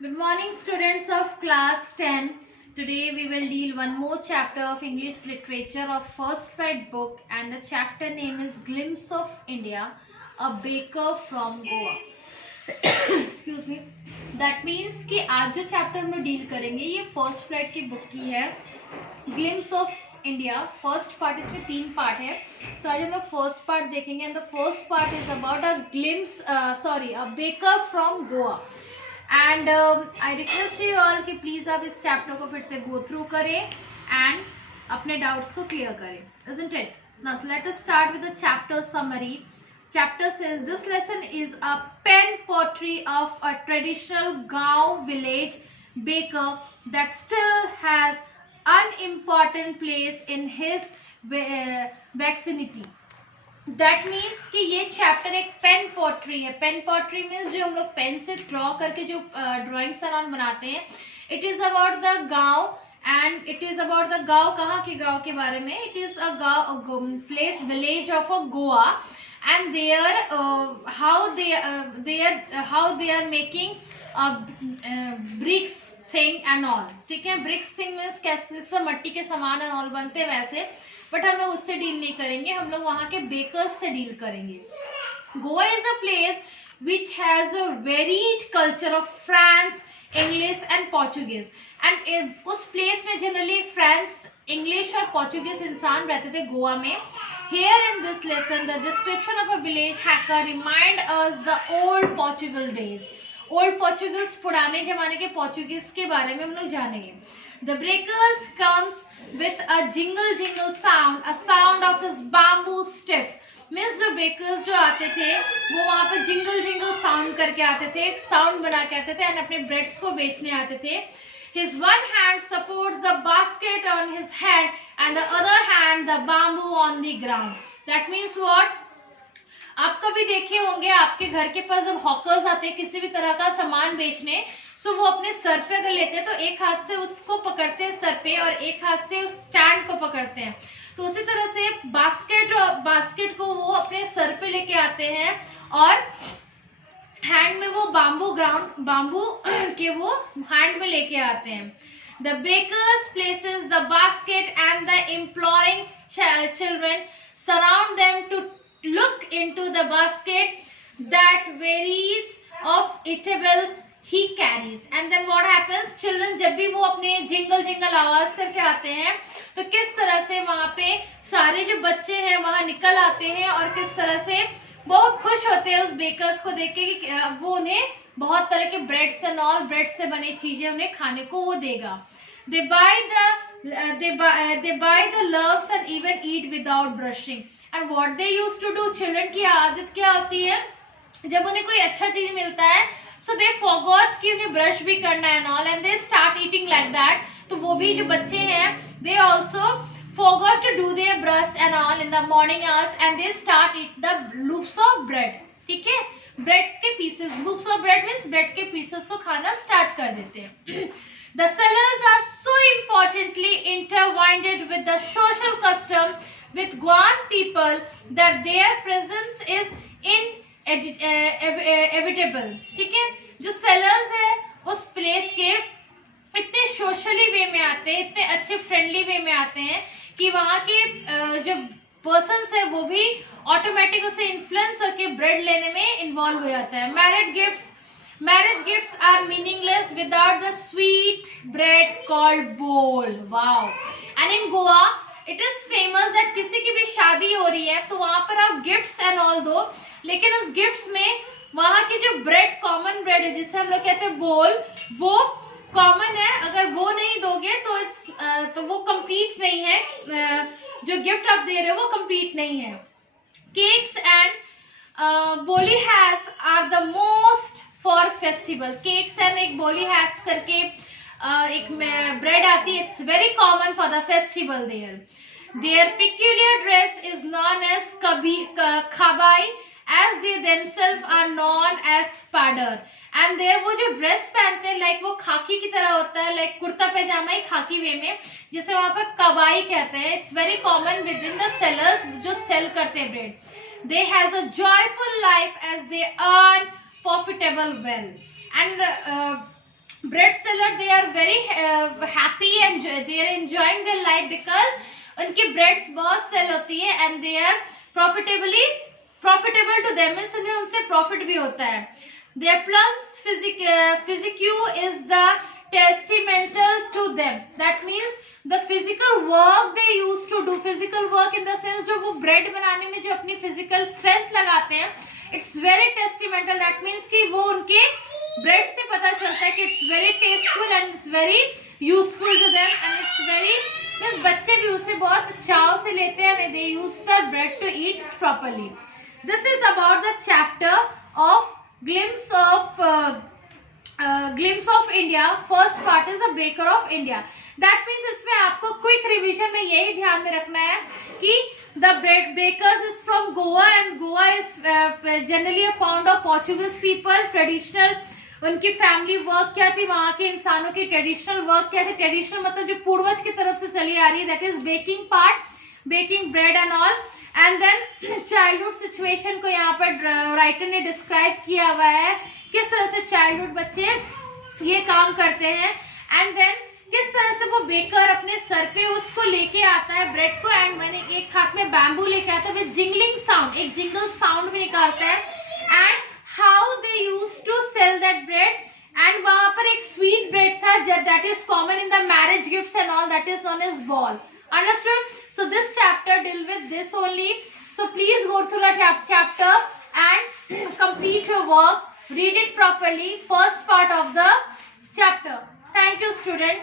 Good morning, students of class 10. Today we will deal one more chapter of English literature of first flight book, and the chapter name is Glimpse of India, a baker from Goa. Excuse me. That means कि आज जो chapter में deal करेंगे ये first flight की book की है, glimpse of India. First part, इसमें 3 पार्ट है. सो आज हम लोग फर्स्ट पार्ट देखेंगे. And the first part is about a baker from Goa. And I request you all कि प्लीज आप इस चैप्टर को फिर से गो थ्रू करें एंड अपने डाउट्स को क्लियर करें. Isn't it? Now let us start with the chapter summary. Chapter says this lesson is a pen pottery of a traditional Gaon village baker that still has an important place in his vicinity. That means कि ये chapter एक pen pottery है. Pen pottery means जो हम लोग pen से draw करके जो ड्राइंग सराउंड बनाते हैं. इट इज अबाउट द गांव and it is about the गांव. कहाँ के गांव के बारे में? इट इज अ गांव place village of a Goa and there how they are making bricks thing and all. ठीक है, ब्रिक्स थिंग मीन्स कैसे मट्टी के सामान एंड ऑल बनते हैं वैसे, बट हम लोग उससे डील नहीं करेंगे. हम लोग वहाँ के बेकर्स से डील करेंगे. Goa is a place which has a varied culture of France, English and Portuguese. And उस प्लेस में जनरली फ्रांस, इंग्लिश और पोर्चुगीज इंसान रहते थे गोवा में. Here in this lesson, the description of a village hacker remind us the old Portugal days. Old Portuguese, पुराने जमाने के पोर्चुगीज के बारे में हम लोग जानेंगे. The breakers comes with a jingle sound, a sound of his bamboo stick. Means जो बेकर्स जो आते थे वो वहाँ पे जिंगल साउंड करके आते थे, एक साउंड बना के आते थे एंड अपने ब्रेड्स को बेचने आते थे. His one hand supports the basket on his head and the other hand the bamboo on the ground. That means what? आप कभी देखे होंगे आपके घर के पास जब हॉकर्स आते हैं किसी भी तरह का सामान बेचने, सो वो अपने सर पे अगर लेते हैं तो एक हाथ से उसको पकड़ते हैं सर पे और एक हाथ से उस स्टैंड को पकड़ते हैं. तो उसी तरह से बास्केट को वो अपने सर पे लेके आते हैं और हैंड में वो बाम्बू के वो हैंड में लेके आते हैं. The bakers places the basket and the imploring children surround them to look into the basket that varies of eatables he carries. And then what happens? Children जब भी वो अपने जिंगल आवाज करके आते हैं तो किस तरह से वहाँ पे सारे जो बच्चे हैं वहाँ निकल आते हैं और किस तरह से बहुत खुश होते हैं उस बेकर्स को देख के कि वो उन्हें बहुत तरह के ब्रेड्स एंड ऑल, ब्रेड से बनी चीजें उन्हें खाने को वो देगा. They buy the loaves and even eat without brushing. And what they used to do, children की आदत क्या होती है जब उन्हें कोई अच्छा चीज मिलता है, so they forgot कि उन्हें ब्रश भी करना है and all, and they start eating like that. तो वो भी जो बच्चे हैं they also forgot to do their brush and all in the morning hours and they start eat the loops of bread. ठीक है, ब्रेड्स के pieces, loops of bread means bread के पीसेस को खाना स्टार्ट कर देते हैं. The sellers are so importantly intertwined with the social custom with Guan people that their presence is inevitable. ठीक है, जो sellers है उस प्लेस के इतने सोशली वे में आते हैं, इतने अच्छे फ्रेंडली वे में आते हैं कि वहाँ के जो पर्सन्स है वो भी ऑटोमेटिक उसे इन्फ्लुएंस होकर ब्रेड लेने में इन्वॉल्व हो जाता है. Marriage gifts are meaningless without the sweet bread called bowl. Wow! And in Goa, it is famous that किसी की भी शादी हो रही है तो वहाँ पर आप गिफ्ट्स एंड ऑल दो, लेकिन उस गिफ्ट्स में वहाँ की जो ब्रेड, कॉमन ब्रेड है जिसे हम लोग कहते हैं बोल, वो कॉमन है. अगर वो नहीं दोगे तो वो कंप्लीट नहीं है. जो गिफ्ट आप दे रहे हो वो कंप्लीट नहीं है. Cakes and boli hats are the most for festival. Cakes and एक बोली हैट्स करके एक ब्रेड आती है. It's very common for the festival there. Their peculiar dress is known as खाबाई as they themselves are known as padar. And there वो जो dress पहनते हैं लाइक वो खाकी की तरह होता है, लाइक कुर्ता पैजामा ही खाकी वे में, जिसे वहाँ पर कबाई कहते हैं. It's very common with in the sellers जो सेल करते हैं bread. They has a joyful life as they earn profitable well. And bread seller, they are very happy and they are enjoying their life because उनकी breads बहुत sell होती है and they are profitable to them, means उन्हें उनसे profit भी होता है. Their plums physique is the testamental to them. That means the physical work they used to do, physical work in the sense जो वो bread बनाने में जो अपनी physical strength लगाते हैं, it's very testamental. That means कि वो उनके bread से पता चलता है कि it's very tasteful and it's very useful to them and it's very means बच्चे भी उसे बहुत चाव से लेते हैं and they use the bread to eat properly. This is about the chapter of glimpse of India. First part is a baker of India. That means इसमें आपको quick revision में यही ध्यान में रखना है कि the bread bakers is from Goa and Goa is generally found of Portuguese people. Traditional उनकी फैमिली वर्क क्या थी, वहाँ के इंसानों की ट्रेडिशनल वर्क क्या थी. ट्रेडिशनल मतलब जो पूर्वज की तरफ से चली आ रही है, that is baking part, baking bread and all. And then childhood situation को यहाँ पर राइटर ने डिस्क्राइब किया हुआ है, किस तरह से चाइल्डहुड बच्चे ये काम करते हैं. एंड देन किस तरह से वो बेकर अपने सर पे उसको लेके आता है ब्रेड को, एंड मैंने एक हाथ में बैम्बू लेके आता है विद जिंगलिंग साउंड, एक जिंगल साउंड भी निकालता है. And how they used to sell that bread, and वहाँ पर एक sweet bread था that is common in the marriage gifts and all, that is known as ball. Understood? So this chapter deal with this only. So please go through the chapter and complete your work. Read it properly. First part of the chapter. Thank you, student.